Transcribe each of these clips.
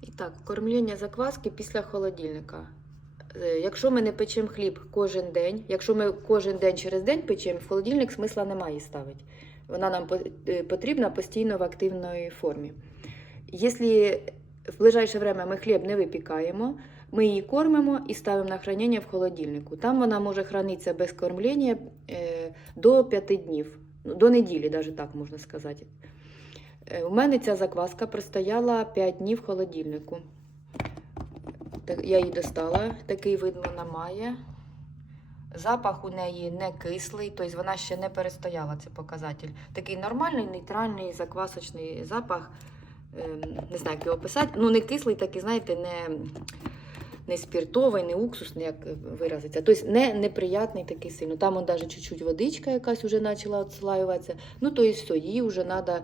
І так, кормлення закваски після холодильника. Е, Якщо ми не печемо хліб кожен день, якщо ми кожен день через день печемо, в холодильник смисла немає ставити. Вона нам е, потрібна постійно в активній формі. Якщо в ближайше время ми хліб не випікаємо, ми її кормимо і ставимо на хранення в холодильнику. Там вона може хранитися без кормлення е, до 5 днів, ну, до неділі, навіть так можна сказати. Е, У мене ця закваска простояла 5 днів в холодильнику. Я її достала, такий вид вона має. Запах у неї не кислий, тобто вона ще не перестояла, це показатель. Такий нормальний, нейтральний заквасочний запах. Ем, Не знаю, як його описати. Ну, не кислий, такий, знаєте, не, не спіртовий, не уксусний, як виразиться. Тобто не неприятний такий сильно. Там навіть чуть-чуть водичка якась вже почала відслаюватися. Ну, тобто все, її вже треба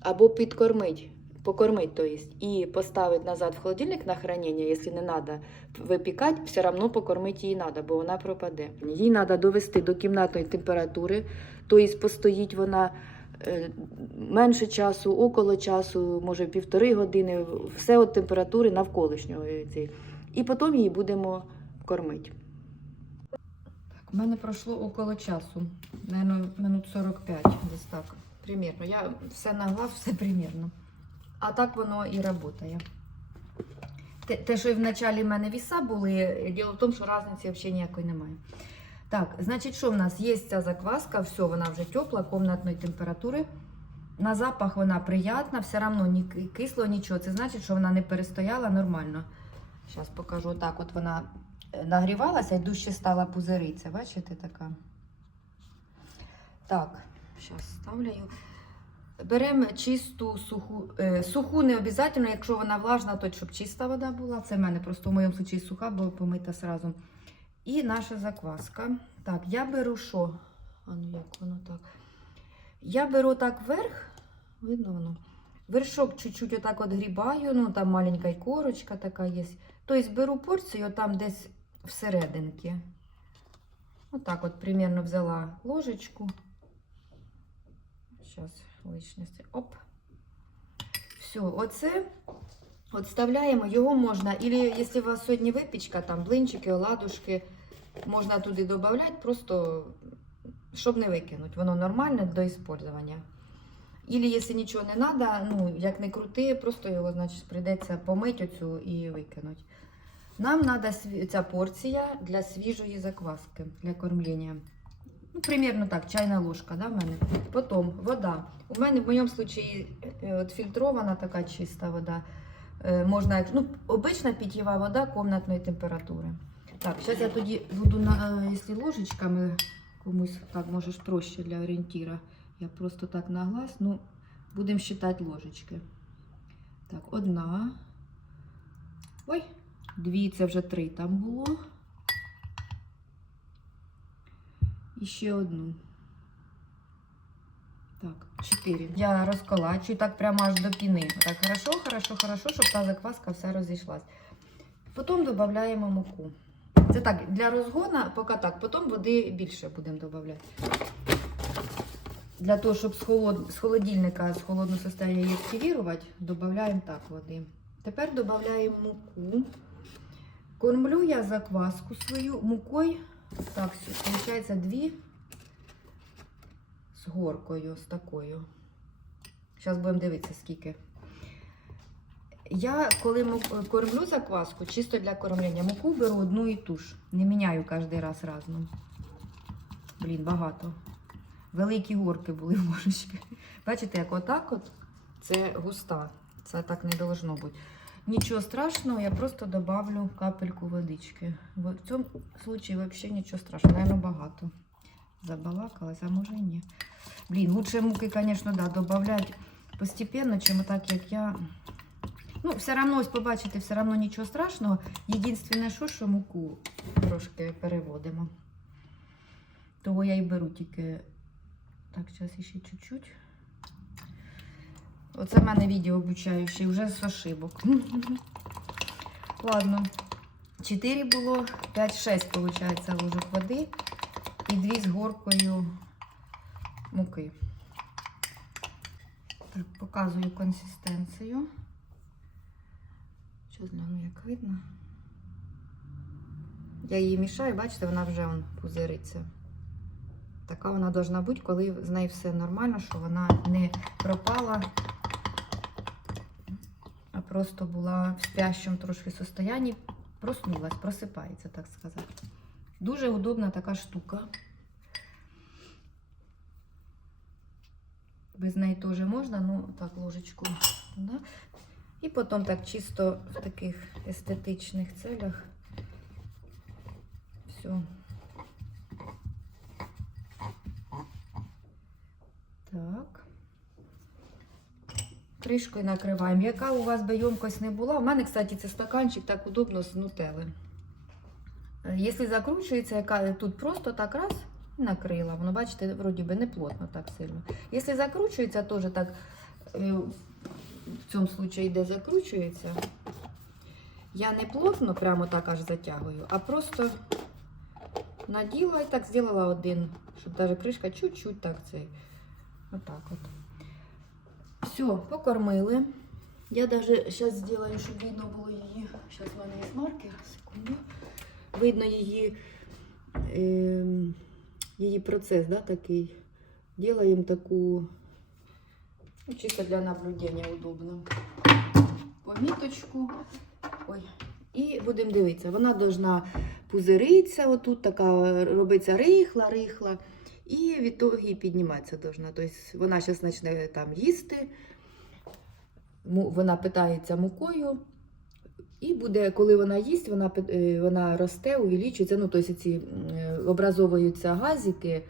або підкормити, покормити, то есть, і поставити назад в холодильник на хранення, якщо не треба випікати, все одно покормити її треба, бо вона пропаде. Їй треба довести до кімнатної температури, тобто постоїть вона е, менше часу, около часу, може півтори години, все від температури навколишньої. І потім її будемо кормити. Так, у мене пройшло около часу, мабуть, минут 45, десь так. Примірно. Я все на глаз, все примірно. А так воно і працює. Те, що і в началі в мене віса були, діло в тому, що різниці взагалі ніякої немає. Так, значить, що в нас? Є ця закваска, все, вона вже тепла, комнатної температури. На запах вона приятна, все одно ні кисло, нічого. Це значить, що вона не перестояла нормально. Зараз покажу. Так, от вона е, нагрівалася і дужче стала пузириця. Бачите, така. Так, зараз ставлю. Беремо чисту суху, е, суху не обов'язково, якщо вона влажна, то щоб чиста вода була. Це в мене просто в моєму случаї суха, бо помита сразу. І наша закваска. Так, я беру що? А ну як воно так? Я беру так вверх, видно воно. Вершок чуть-чуть отак от грібаю, ну там маленька й корочка така є. Тобто беру порцію там десь всерединки. Отак от примерно взяла ложечку. Зараз лишнє. це- Оп. Все, оце відставляємо. Його можна, або якщо у вас сьогодні випічка, там блинчики, оладушки, можна туди додати, просто щоб не викинути. Воно нормальне до використання. Ілі, якщо нічого не треба, ну, як не крути, просто його, значить, прийдеться помити оцю і викинути. Нам треба ця порція для свіжої закваски, для кормлення. Ну, примерно так, чайна ложка, да, в мене. Потім вода. У мене в моєму случаї е, от фільтрована така чиста вода. Е, Можна, ну, обична питєва вода комнатної температури. Так, зараз я тоді буду, на, е, якщо ложечками комусь так можеш проще для орієнтіра. Я просто так на глаз, ну, будемо считати ложечки. Так, одна. Ой, дві, це вже три там було. І ще одну. Так, чотири. Я розколачую так прямо аж до піни. Так, хорошо, хорошо, хорошо, щоб та закваска вся розійшлась. Потім додаємо муку. Це так, для розгона поки так, потім води більше будемо додавати. Для того, щоб з, холод... з холодильника, з холодного состояння її активувати, додаємо так води. Тепер додаємо муку. Кормлю я закваску свою мукою. Так, виходить дві з горкою, з такою. Зараз будемо дивитися, скільки. Я, коли кормлю закваску, чисто для кормлення, муку беру одну і ту ж. Не міняю кожен раз разну. Блін, багато. Великі горки були в. Бачите, як отак от це густа. Це так не должно бути. Нічого страшного, я просто добавлю капельку водички. В цьому случаї взагалі нічого страшного, Наверно, багато. Забалакалась, а може ні. Блін, лучше муки, звісно, да, додавати постепенно, чим так, як я. Ну, все одно, ось побачите, все одно нічого страшного. Єдине, що, що муку трошки переводимо. Того я і беру тільки. Так, зараз ще чуть-чуть. Оце в мене відео обучаюче, вже з ошибок. Ладно. 4 було, 5-6, виходить, ложок води і 2 з горкою муки. Так, показую консистенцію. Зараз гляну, як видно. Я її мішаю, бачите, вона вже вон, пузириться. Така вона должна бути, коли з нею все нормально, що вона не пропала, а просто була в спящому трошки состоянні. Проснулась, просипається, так сказати. Дуже удобна така штука. Без неї теж можна, ну так, ложечку. Да? І потім так чисто в таких естетичних целях. Все. Так. Кришкою накриваємо. Яка у вас би ємкость не була? У мене, кстати, це стаканчик так удобно з нутели. Е, Якщо закручується, яка тут просто так раз і накрила. Воно, бачите, вроді би не плотно так сильно. Якщо закручується, теж так е, в цьому случаї, де закручується, я не плотно прямо так аж затягую, а просто наділа і так зробила один, щоб навіть кришка чуть-чуть так цей. Отак от. Все, покормили. Я даже зараз зроблю, щоб видно було її. Зараз в мене є маркер, секунду. Видно її, е, її процес, да, такий. Делаємо таку, ну, чисто для наблюдення удобно. Поміточку. Ой. І будемо дивитися. Вона должна пузиритися, отут така робиться рихла, рихла. І від того і підніматися должна. Тобто вона зараз почне там їсти, вона питається мукою. І буде, коли вона їсть, вона, е, вона росте, увеличується. Ну, тобто ці е, образовуються газики,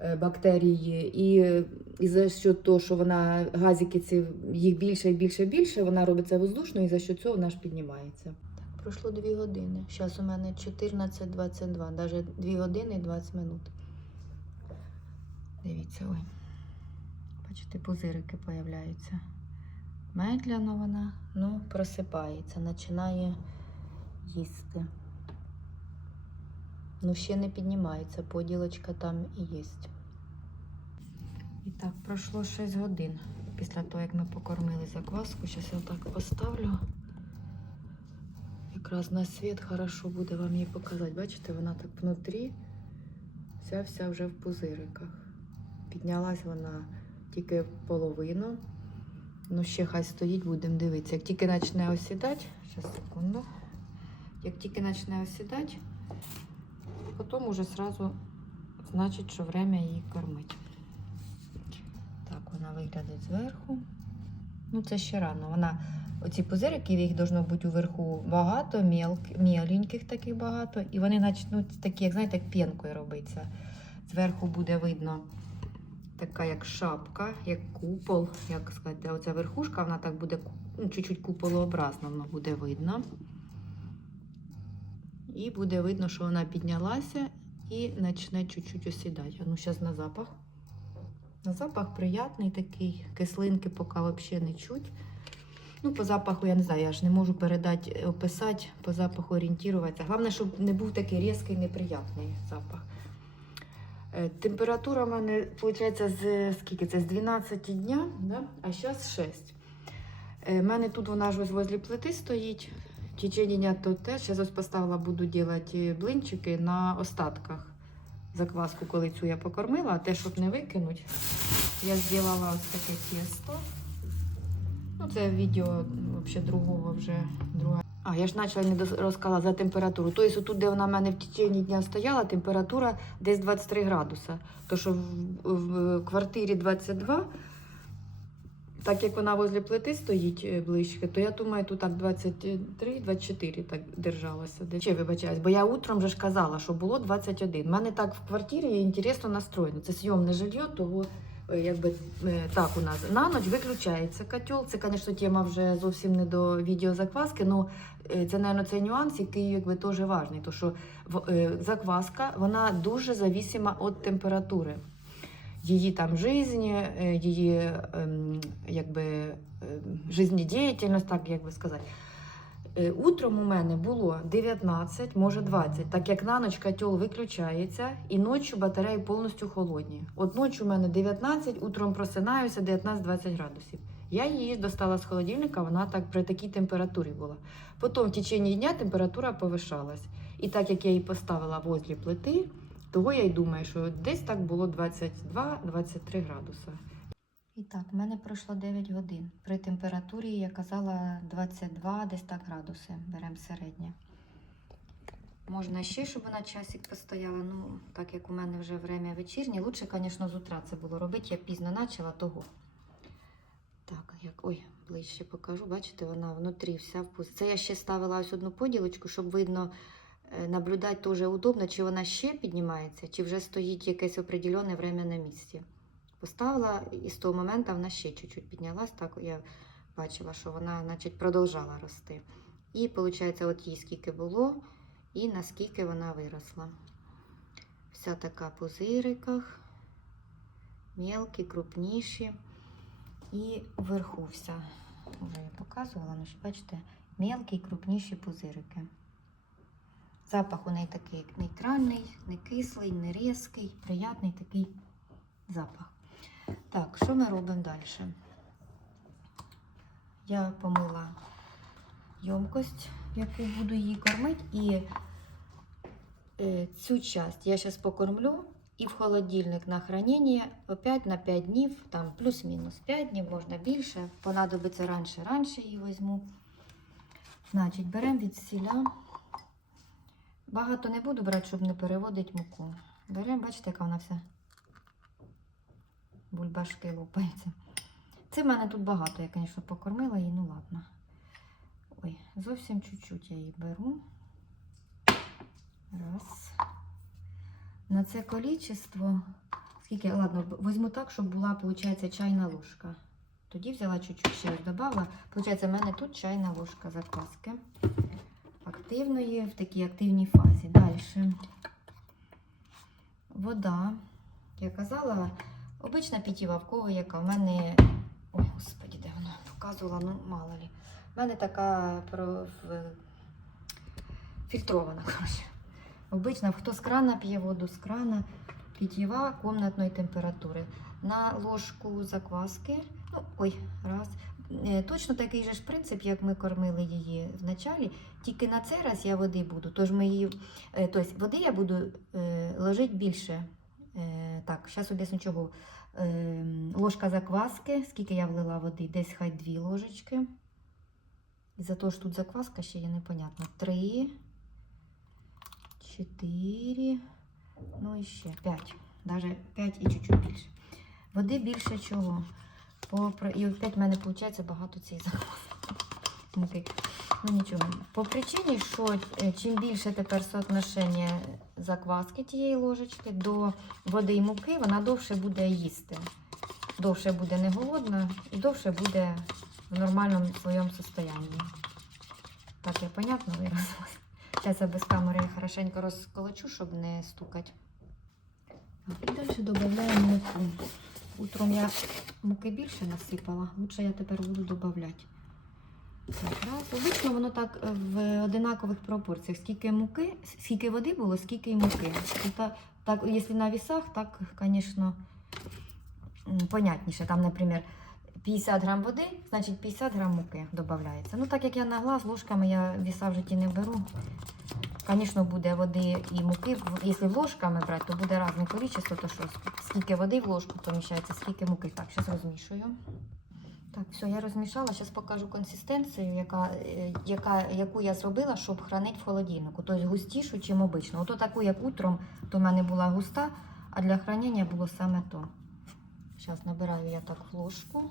е, бактерії, і, і за що того, що вона газики ці їх більше і більше і більше, вона робиться воздушною, і за що цього вона ж піднімається. Пройшло 2 години. Зараз у мене 14.22, навіть 2 години і 20 минут. Дивіться, ой. Бачите, пузирики появляються. Медляно вона, ну, просипається, починає їсти. Ну, ще не піднімається, поділочка там і є. І так, пройшло 6 годин після того, як ми покормили закваску. Зараз я так поставлю. Якраз на світ хорошо буде вам її показати. Бачите, вона так внутрі, вся вся вже в пузириках. Піднялась вона тільки в половину. Ну, ще хай стоїть, будемо дивитися. Як тільки почне осідати, зараз секунду. Як тільки почне осідати, потім уже сразу значить, що время її кормити. Так, вона виглядає зверху. Ну, це ще рано. Вона, оці пузирики, їх должно бути уверху багато, міленьких таких багато. І вони почнуть такі, як знаєте, як пінкою робиться. Зверху буде видно така як шапка, як купол, як сказати, оця верхушка, вона так буде ну, чуть-чуть куполообразно воно буде видно. І буде видно, що вона піднялася і почне чуть-чуть осідати. Ну, зараз на запах. На запах приятний такий, кислинки поки взагалі не чуть. Ну, по запаху, я не знаю, я ж не можу передати, описати, по запаху орієнтуватися. Головне, щоб не був такий різкий, неприятний запах. Е, Температура в мене, виходить, з скільки це? З 12 дня, да? а зараз 6. У мене тут вона ж ось возле плити стоїть. В течение дня то теж. Зараз ось поставила, буду робити блинчики на остатках. Закваску, коли цю я покормила, а те, щоб не викинути, я зробила ось таке тісто. Ну, це відео взагалі другого вже друга. А, я ж почала не розказала за температуру. Тобто тут, де вона в мене в течение дня стояла, температура десь 23 градуса. То що в, в квартирі 22, так як вона возле плити стоїть е, ближче, то я думаю, тут так 23-24 так держалася. Де- Ще вибачаюсь, бо я утром вже ж казала, що було 21. У мене так в квартирі є інтересно настроєно. Це зйомне жилье, того якби е, так у нас на ніч виключається котел. Це, звісно, тема вже зовсім не до відеозакваски, але це, мабуть, цей нюанс, який якби теж важний. То що е, закваска вона дуже зависима від температури. Її там жизнь, е, її ем, якби ем, жизнедіяльність, так як би сказати. Е, Утром у мене було 19, може 20, так як на ніч котел виключається і ночі батареї повністю холодні. От ночі у мене 19, утром просинаюся 19-20 градусів. Я її достала з холодильника, вона так при такій температурі була. Потім в течение дня температура повишалась. І так як я її поставила возле плити, того я й думаю, що десь так було 22-23 градуси. І так, в мене пройшло 9 годин. При температурі я казала 22 десь так градуси. Беремо середнє. Можна ще, щоб вона часик постояла. Ну, так як у мене вже время вечірнє, лучше, звісно, з утра це було робити. Я пізно почала того. Так, як ой, ближче покажу. Бачите, вона внутрі вся вкус. Це я ще ставила ось одну поділочку, щоб видно, е, наблюдати теж удобно, чи вона ще піднімається, чи вже стоїть якесь определене время на місці. Поставила і з того моменту вона ще чуть-чуть піднялась. Так я бачила, що вона, значить, продовжала рости. І виходить, от їй скільки було, і наскільки вона виросла. Вся така по зириках, крупніші. І вверху вся. Вже я показувала, ну що бачите, мелкі, крупніші пузирики. Запах у неї такий нейтральний, не кислий, не різкий, приятний такий запах. Так, що ми робимо далі? Я помила ємкость, яку буду її кормити, і е, цю часть я зараз покормлю і в холодильник на хранення опять на 5 днів, там плюс-мінус 5 днів, можна більше, понадобиться раніше, раніше її візьму. Значить, беремо від сіля. Багато не буду брати, щоб не переводити муку. Беремо, бачите, яка вона вся бульбашки лупається. Це в мене тут багато, я, звісно, покормила її, ну ладно. Ой, зовсім чуть-чуть я її беру. Раз. На це количество, скільки, ладно, візьму так, щоб була, виходить, чайна ложка. Тоді взяла чуть-чуть ще додала. Получається, в мене тут чайна ложка закваски. Активної, в такій активній фазі. Далі. Вода. Я казала, обична питєва, в кого яка. У мене. Ой, господі, де вона показувала, ну мало лі. У мене така про... в- фільтрована, коротше. Обично, хто з крана п'є воду з крана, питєва комнатної температури. На ложку закваски, ну, ой, раз. Е, Точно такий же ж принцип, як ми кормили її в началі, тільки на цей раз я води буду. Тож ми її, тобто води я буду е, ложити більше. Е, так, зараз об'ясню чого. Е, ложка закваски, скільки я влила води, десь хай дві ложечки. І за те, що тут закваска ще є непонятно. Три. 4, ну і ще 5. Даже 5 і чуть-чуть більше. Води більше чого. І опять в мене виходить багато цієї закваски. Муки. Ну нічого. По причині, що е, чим більше тепер соотношення закваски тієї ложечки до води і муки, вона довше буде їсти. Довше буде не голодна і довше буде в нормальному своєму состоянні. Так, я понятно виразилась? Зараз я без камери хорошенько розколочу, щоб не стукати. І далі додаємо муку. Утром я муки більше насипала, лучше я тепер буду додавати. Обично воно так е, в одинакових пропорціях. Скільки муки, скільки води було, скільки і муки. Та- так, якщо на вісах, так, звісно, понятніше. Там, наприклад, 50 грам води, значить 50 грам муки додається. Ну, так як я на глаз ложками я віса в житті не беру. Звісно, буде води і муки. Якщо ложками брати, то буде різне кількість, то що скільки води в ложку поміщається, скільки муки. Так, зараз розмішую. Так, все, я розмішала. Зараз покажу консистенцію, яка, е, яка, яку я зробила, щоб хранити в холодильнику. Тобто густішу, чим обично. Ото таку, як утром, то в мене була густа, а для хранення було саме то. Зараз набираю я так ложку.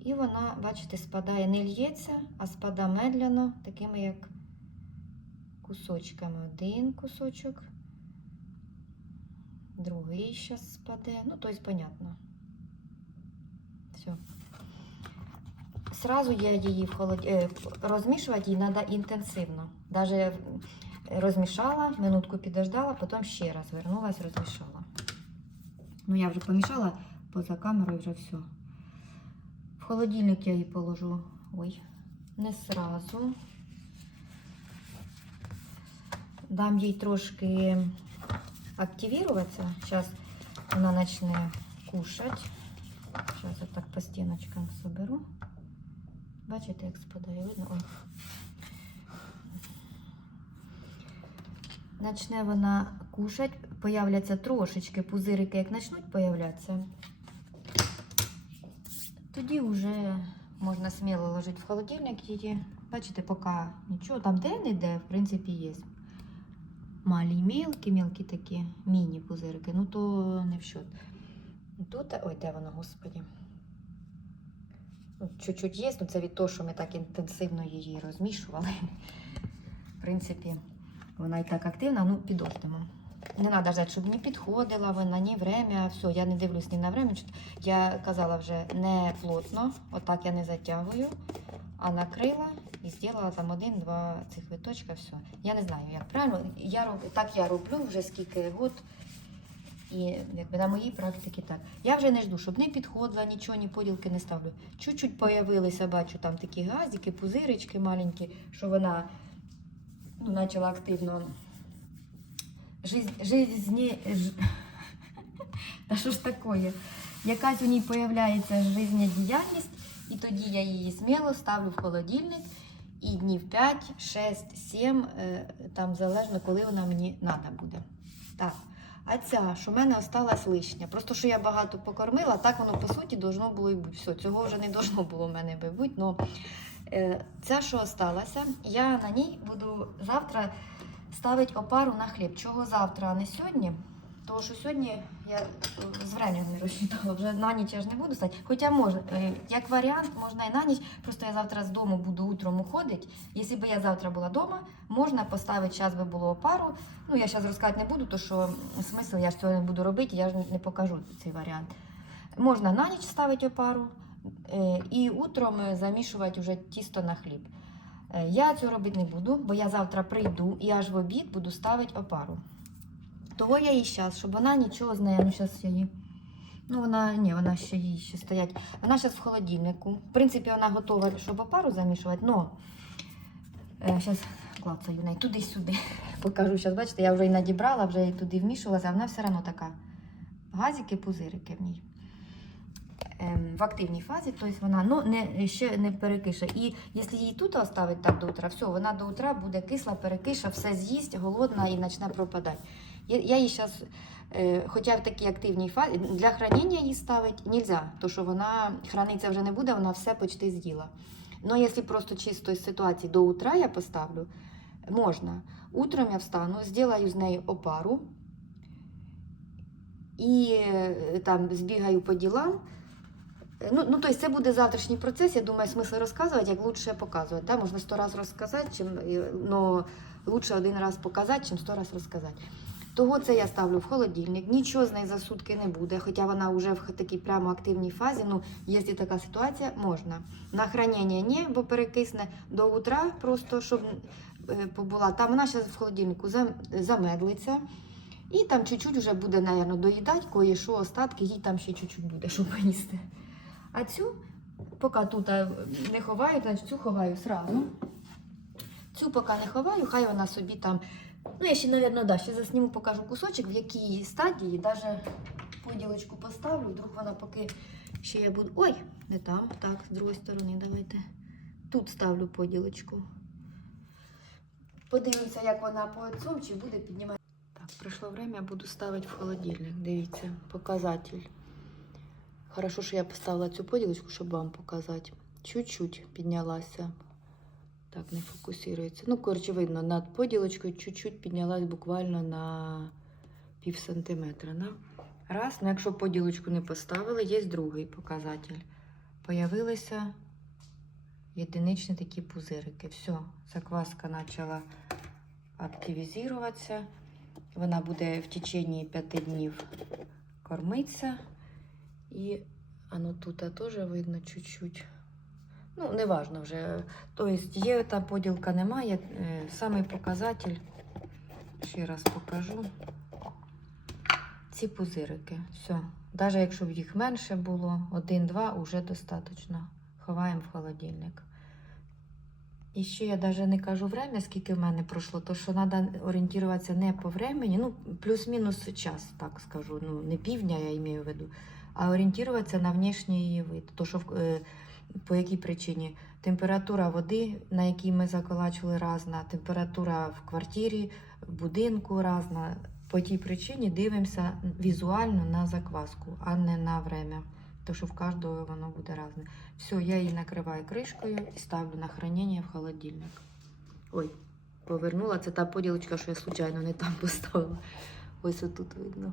І вона, бачите, спадає, не лється, а спада медляно, такими як кусочками. Один кусочок, другий зараз спаде. Ну, тобто, понятно. Все. Сразу я її в холод... е, розмішувати її треба інтенсивно. Даже розмішала, минутку підождала, потім ще раз вернулась, розмішала. Ну, я вже помішала поза камерою вже все. В холодильник я її положу. Ой, не сразу. Дам їй трошки активіруватися. Зараз вона почне кушати. Зараз я так по стіночкам соберу. Бачите, як спадає, видно? Ой. Начне вона кушать, появляться трошечки пузирики, як почнуть появлятися. Тоді вже можна сміло ложити в холодильник її. Бачите, поки нічого, там де-не-де, в принципі, є. Малі мілкі, мілкі такі, міні-пузирики, ну то не в счет. Тут, ой, де воно, господі. Ну, Чуть-чуть є, ну це від того, що ми так інтенсивно її розмішували. В принципі, вона і так активна, ну підождемо. Не треба ждати, щоб не підходила вона, ні время. Все, я не дивлюсь ні на время. Я казала вже не плотно, отак я не затягую, а накрила і зробила там один-два цих виточка, все. Я не знаю, як правильно. Я роб... Так я роблю вже скільки год. І якби на моїй практиці так. Я вже не жду, щоб не підходила, нічого, ні поділки не ставлю. Чуть-чуть появилися, бачу, там такі газики, пузирички маленькі, що вона ну, почала активно жизнь, Та що ж таке? Якась у ній появляється жизнедіяльність, і тоді я її сміло ставлю в холодильник. І днів 5, 6, 7, е, там залежно, коли вона мені треба буде. Так. А ця, що в мене осталась лишня. Просто що я багато покормила, так воно по суті должно було і бути. Все, цього вже не должно було в мене би бути. Но, е, ця, що осталася, я на ній буду завтра ставити опару на хліб. Чого завтра, а не сьогодні? Тому що сьогодні я е, з временем не розчитала, вже на ніч я ж не буду стати. Хоча можна, е, як варіант, можна і на ніч. Просто я завтра з дому буду утром уходити. Якщо я завтра була вдома, можна поставити, зараз би було опару. Ну, я зараз розказати не буду, тому що смисл я ж цього не буду робити, я ж не покажу цей варіант. Можна на ніч ставити опару е, і утром замішувати вже тісто на хліб. Я цього робити не буду, бо я завтра прийду і аж в обід буду ставити опару. Того я її зараз, щоб вона нічого з нею, ну зараз я її. Ну, вона, ні, вона ще їй ще стоять. Вона зараз в холодильнику. В принципі, вона готова, щоб опару замішувати, но зараз клацаю неї туди-сюди. Покажу зараз, бачите, я вже і надібрала, вже і туди вмішувалася, а вона все одно така. Газики, пузирики в ній. Ем, в активній фазі, тобто вона ну, не, ще не перекише. І якщо її тут оставити так до утра, все, вона до утра буде кисла, перекиша, все з'їсть, голодна і почне пропадати. Я, її зараз, е, хоча в такій активній фазі, для хранення її ставити не можна, тому що вона храниться вже не буде, вона все почти з'їла. Ну, якщо просто чисто з ситуації до утра я поставлю, можна. Утром я встану, зроблю з нею опару і е, там збігаю по ділам. Е, Ну, ну, тобто це буде завтрашній процес. Я думаю, смисл розказувати, як лучше показувати. Да? Можна сто разів розказати, чим, але лучше один раз показати, чим сто разів розказати. Того це я ставлю в холодильник, нічого з неї за сутки не буде, хоча вона вже в такій прямо активній фазі. Ну, якщо така ситуація, можна. На хранення ні, бо перекисне до утра, просто щоб е, побула. Там вона зараз в холодильнику зам- замедлиться. І там чуть-чуть вже буде, напевно, доїдати, кое що остатки, їй там ще чуть-чуть буде, щоб поїсти. А цю, поки тут е, не ховаю, значить цю ховаю сразу. Цю поки не ховаю, хай вона собі там. Ну, я ще, мабуть, да, ще засніму, покажу кусочок, в якій стадії. Даже поділочку поставлю, вдруг вона поки ще я буду. Ой, не там. Так, з другої сторони, давайте. Тут ставлю поділочку. Подивимося, як вона по цьому, чи буде піднімати. Так, прийшло время, буду ставити в холодильник. Дивіться, показатель. Хорошо, що я поставила цю поділочку, щоб вам показати. Чуть-чуть піднялася. Так, не фокусується. Ну, коротше, видно, над поділочкою чуть-чуть піднялась буквально на пів сантиметра. Да? Раз, ну якщо поділочку не поставили, є другий показатель. Появилися єдиничні такі пузирики. Все, закваска почала активізуватися. Вона буде в течение 5 днів кормитися. І оно тут теж видно чуть-чуть. Ну, не важно вже. Тобто є та поділка немає. Е, Самий показатель, ще раз покажу. Ці пузирики. Все. Навіть якщо б їх менше було, один-два вже достатньо. Ховаємо в холодильник. І ще я навіть не кажу время, скільки в мене пройшло, то що треба орієнтуватися не по времени, ну, плюс-мінус час, так скажу. Ну, не півдня, я маю в виду, а орієнтуватися на внешній її вид. То, що е, по якій причині? Температура води, на якій ми заколачували, разна, температура в квартирі, в будинку разна. По тій причині дивимося візуально на закваску, а не на время. Тому що в кожного воно буде різне. Все, я її накриваю кришкою і ставлю на хранення в холодильник. Ой, повернула. Це та поділочка, що я случайно не там поставила. Ось отут видно.